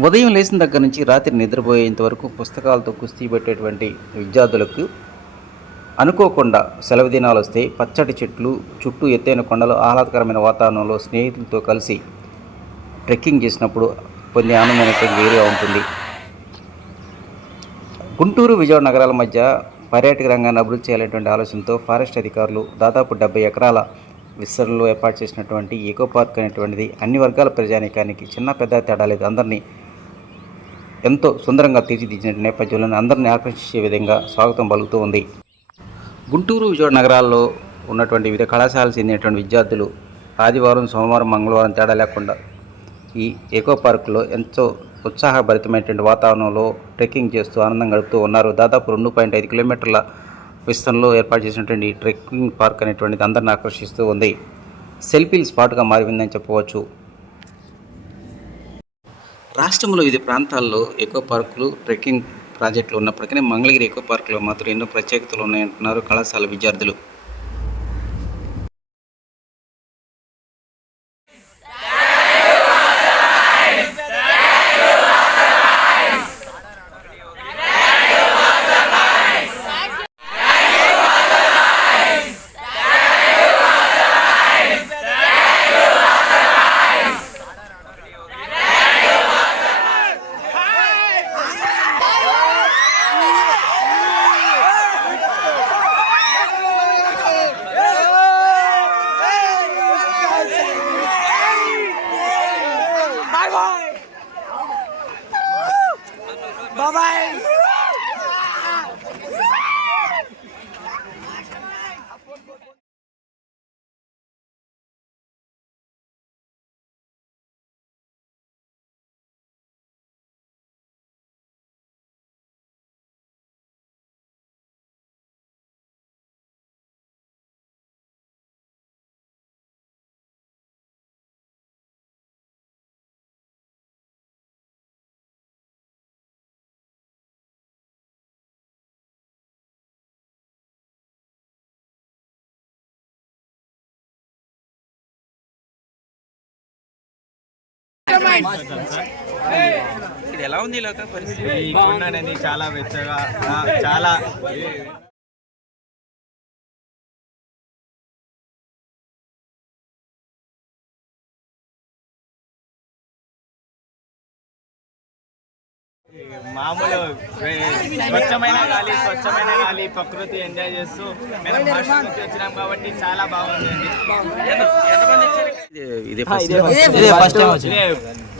ఉదయం లేచిన దగ్గర నుంచి రాత్రి నిద్రపోయేంత వరకు పుస్తకాలతో కుస్తీ పెట్టేటువంటి విద్యార్థులకు అనుకోకుండా సెలవు దినాలు వస్తే పచ్చటి చెట్లు చుట్టూ ఎత్తైన కొండలు ఆహ్లాదకరమైన వాతావరణంలో స్నేహితులతో కలిసి ట్రెక్కింగ్ చేసినప్పుడు పొందే ఆనందం అనేది వేరుగా ఉంటుంది. గుంటూరు విజయవాడ నగరాల మధ్య పర్యాటక రంగాన్ని అభివృద్ధి చేయాలనేటువంటి ఆలోచనతో ఫారెస్ట్ అధికారులు దాదాపు 70 ఎకరాల విస్తరణలో ఏర్పాటు చేసినటువంటి ఎకో పార్క్ అనేటువంటిది అన్ని వర్గాల ప్రజానీకానికి చిన్న పెద్ద తేడా లేదు, అందరినీ ఎంతో సుందరంగా తీర్చిదిద్దిన నేపథ్యంలో అందరినీ ఆకర్షించే విధంగా స్వాగతం పలుకుతూ ఉంది. గుంటూరు విజయవాడ నగరాల్లో ఉన్నటువంటి వివిధ కళాశాలకు చెందినటువంటి విద్యార్థులు ఆదివారం సోమవారం మంగళవారం తేడా లేకుండా ఈ ఎకో పార్కులో ఎంతో ఉత్సాహభరితమైనటువంటి వాతావరణంలో ట్రెక్కింగ్ చేస్తూ ఆనందం గడుపుతూ ఉన్నారు. దాదాపు 2.5 కిలోమీటర్ల విస్తరణలో ఏర్పాటు చేసినటువంటి ట్రెక్కింగ్ పార్క్ అనేటువంటిది అందరిని ఆకర్షిస్తూ ఉంది. సెల్ఫీల స్పాట్గా మారిందని చెప్పవచ్చు. రాష్ట్రంలో వివిధ ప్రాంతాల్లో ఎకో పార్కులు ట్రెక్కింగ్ ప్రాజెక్టులు ఉన్నప్పటికీ మంగళగిరి ఎకో పార్కులో మాత్రం ఎన్నో ప్రత్యేకతలు ఉన్నాయంటున్నారు కళాశాల విద్యార్థులు. Bye-bye. ఇది ఎలా ఉంది పరిస్థితి? ఈ కొండ అనేది చాలా వెచ్చగా చాలా మామూలు స్వచ్ఛమైన గాలి ప్రకృతి ఎంజాయ్ చేస్తూ మేము హాస్టల్ నుంచి వచ్చినాం కాబట్టి చాలా బాగుంది.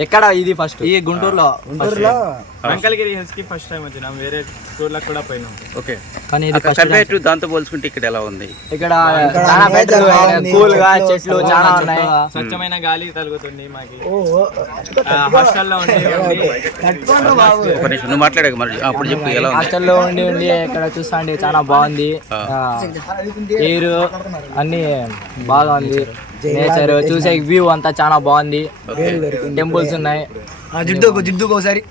ఎక్కడ ఇది ఫస్ట్? ఈ గుంటూరులో మంగళగిరి హిల్స్ కి ఫస్ట్ టైం వచ్చినాం, వేరే టూర్లకు కూడా పోయినాం. ఓకే, కానీ ఇది ఫస్ట్ దాంతో పోల్చుకుంటే ఇక్కడ ఎలా ఉంది? ఇక్కడ చాలా బెటర్, కూల్ గా చెట్లు చాలా ఉన్నాయి, స్వచ్ఛమైన గాలి తగులుతుంది మాకి. హాస్టల్లో నువ్వు మాట్లాడే మరి అప్పుడు చెప్పు ఎలా ఉంది? హాస్టల్లో ఉండి ఇక్కడ చూస్తా అంటే చాలా బాగుంది. ఎయిర్ అన్ని బాగా ఉంది, నేచర్ చూసే వ్యూ అంతా చాలా బాగుంది. టెంపుల్స్ ఉన్నాయి. జిడ్డుకు ఒకసారి